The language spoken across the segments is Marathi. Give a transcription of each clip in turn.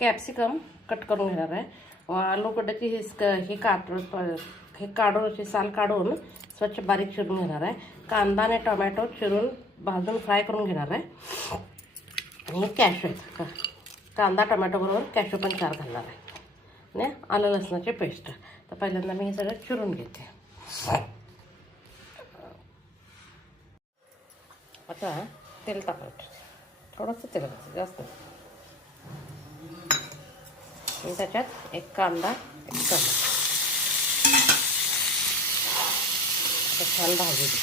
कॅप्सिकम कट करून घेणार आहे. आलूगड्ड्याची हे काढून अशी साल काढून स्वच्छ बारीक चिरून घेणार आहे. कांदा आणि टोमॅटो चिरून भाजून फ्राय करून घेणार आहे. आणि कॅशू कांदा टोमॅटो बरोबर कॅशू पण 4 घालणार आहे. आणि आलं लसणाची पेस्ट. तर पहिल्यांदा मी हे सगळं चिरून घेते. आता तेल टाकायचं, थोडंसं तेल घालायचं, जास्त. आणि त्याच्यात एक कांदा, एक टोमॅटो छान भाजू दे.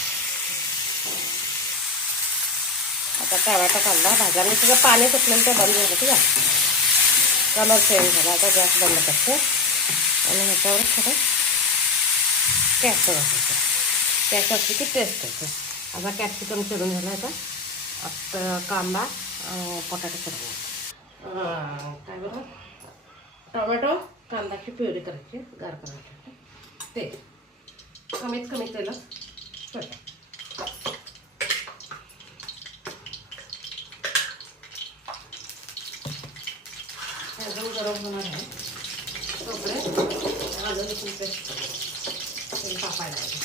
आता टोमॅटो कांदा भाजायला तुझं पाणी सुटलेलं ते बंद झालं. ठीक आहे, कलर चेंज झाला. आता गॅस बंद करते आणि ह्याच्यावर थोडं कॅशू घालायचं. कॅशू असली की टेस्ट येते. आता कॅप्सिकम चिरून झाला. आता कांदा बटाटे चिरून काय बरं टोमॅटो कांद्याची प्युरी करायची, गार करायची. ते कमीत कमी तेलात ठेवायचं. अजून गरम होणार आहे तोपर्यंत आलं लसूण पेस्ट तेल तापायला लागेल.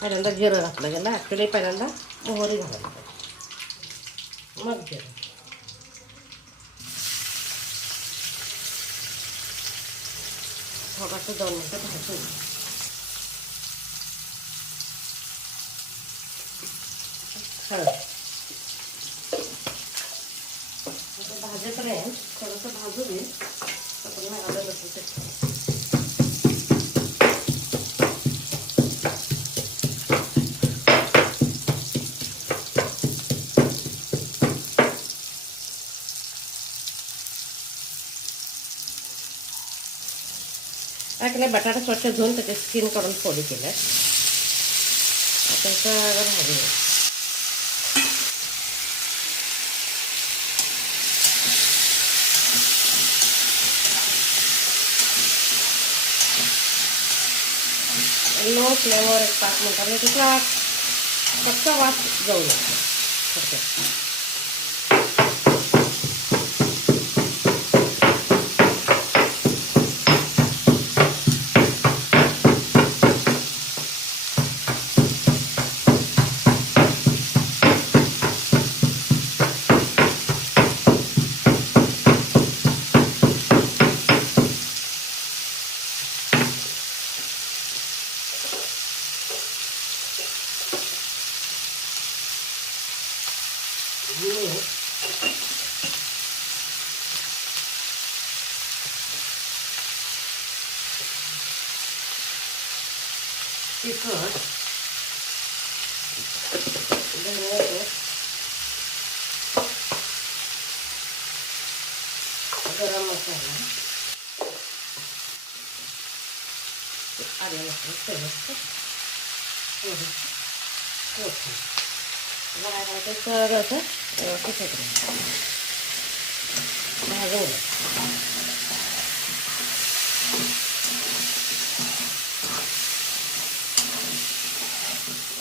पहिल्यांदा जिरं घातलं गेलं. ॲक्च्युली पहिल्यांदा मोहरी घालायला पाहिजे, मग जिरं. थोडंसं 2 मिनटं भाजून हळद भाजेपर्यंत थोडंसं भाजू दे. आपण आलं लसूण पेस्ट टाकले. बटाटा स्वच्छ धुवून त्याची स्किन काढून फोडी केल्या. आता भाजू दे. लो फ्लेवर 5 मिनिटांनी तिथला कच्चा वास जाऊ लागतो. तिखट, धने, गरम मसाला, आलं लसूण पेस्ट, थोडंसं कोथिंबीर. काय करायचं सगळं असं व्यवस्थित भाजून घ्यायचं.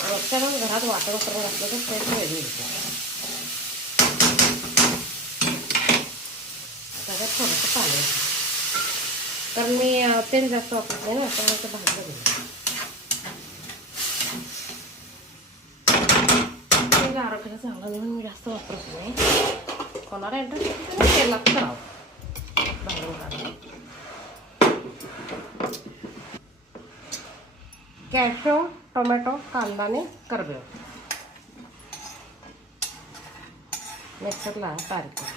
रोजच्या घरात वाटण करून घातलं तर टेस्ट वेगळी होते. त्याच्यात थोडंसं पाणी, कारण मी तेल जास्त वापरत नाही ना, त्यामुळे ते भाजलं गेलं. तेल आरोग्याला चांगलं म्हणून मी जास्त वापरत नाही. कोणाला इंटरेस्ट तेलात करावं भाजून काढून. कॅशू, टोमॅटो, कांदा आणि करबेव मिक्सरला बारीक करा.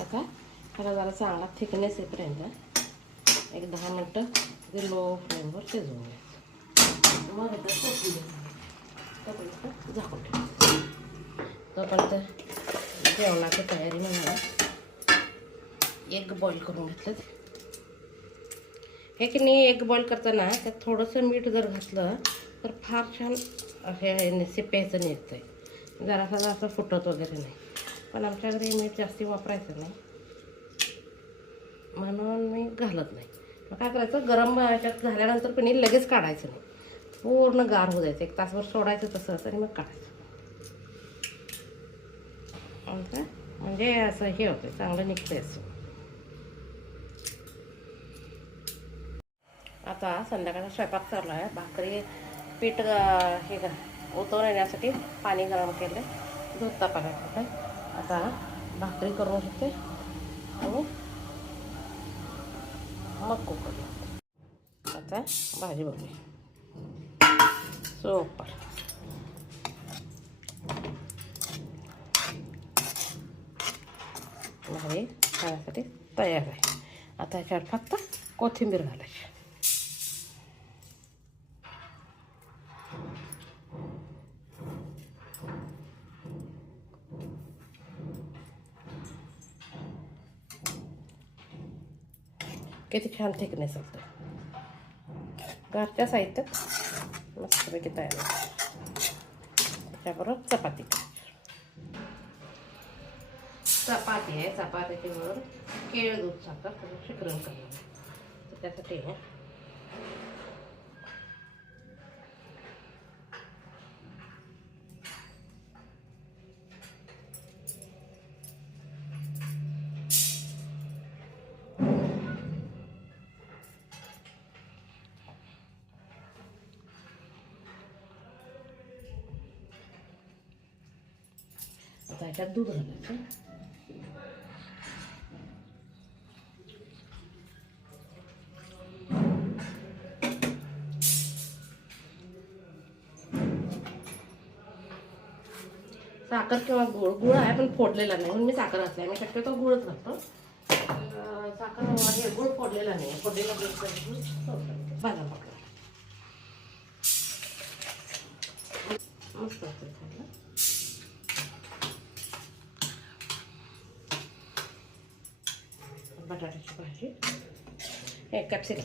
आता त्याला जरा चांगला थिकनेस येईपर्यंत एक 10 मिनटं ते लो फ्लेमवर शिजवून घ्यायचं. मग आता तोपर्यंत झाकून ठेवायचं. तोपर्यंत जेवणाची तयारी म्हणून एग बॉईल करून घेतलं. हे की नाही, एग बॉईल करताना त्यात थोडंसं मीठ जर घातलं तर फार छान हे सिपेचं निघतं आहे. जरासा जास्त फुटत वगैरे नाही. पण आमच्या घरी मीठ जास्ती वापरायचं नाही म्हणून मी घालत नाही. मग काय करायचं, गरम ह्याच्यात झाल्यानंतर पण लगेच काढायचं नाही, पूर्ण गार होऊ द्यायचं, 1 तासभर सोडायचं तसं आणि मग काढायचं. म्हणजे असं हे होतं, चांगलं निघतंय असं. आता संध्याकाळचा स्वयंपाक चालू आहे. भाकरी पीठ हे उतवून येण्यासाठी पाणी गरम केलं, दूध तापायला ठेवलं. आता भाकरी करून घेते आणि मग कुकर. आता भाजी बघूया. सुपर. भाजी खाण्यासाठी तयार आहे. आता ह्याच्यावर फक्त कोथिंबीर घालायची. किती छान थिकनेस होतं. घरच्या साहित्यात मस्तपैकी तयार आहे. त्याच्याबरोबर चपाती आहे. चपातीवर केळ दूध साखर थोडं शिकरण करणार. तर त्यासाठी आहे आता ह्याच्यात दूध घालायचं. साखर किंवा गुळ आहे पण फोडलेला नाही म्हणून मी साखर घातली. मी शक्यतो गुळच घालतो. साखर हे गुळ फोडलेला नाही, फोडलेला गुळ भाजा पकडला मस्त खायला. बटाट्याची भाजी, हे कॅप्सिकम,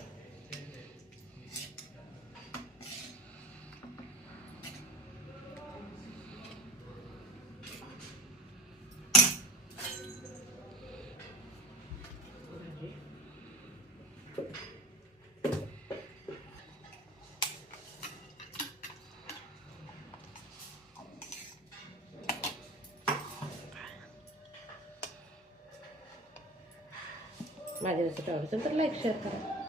माझी रेसिपी आवडली तर लाईक शेअर करा.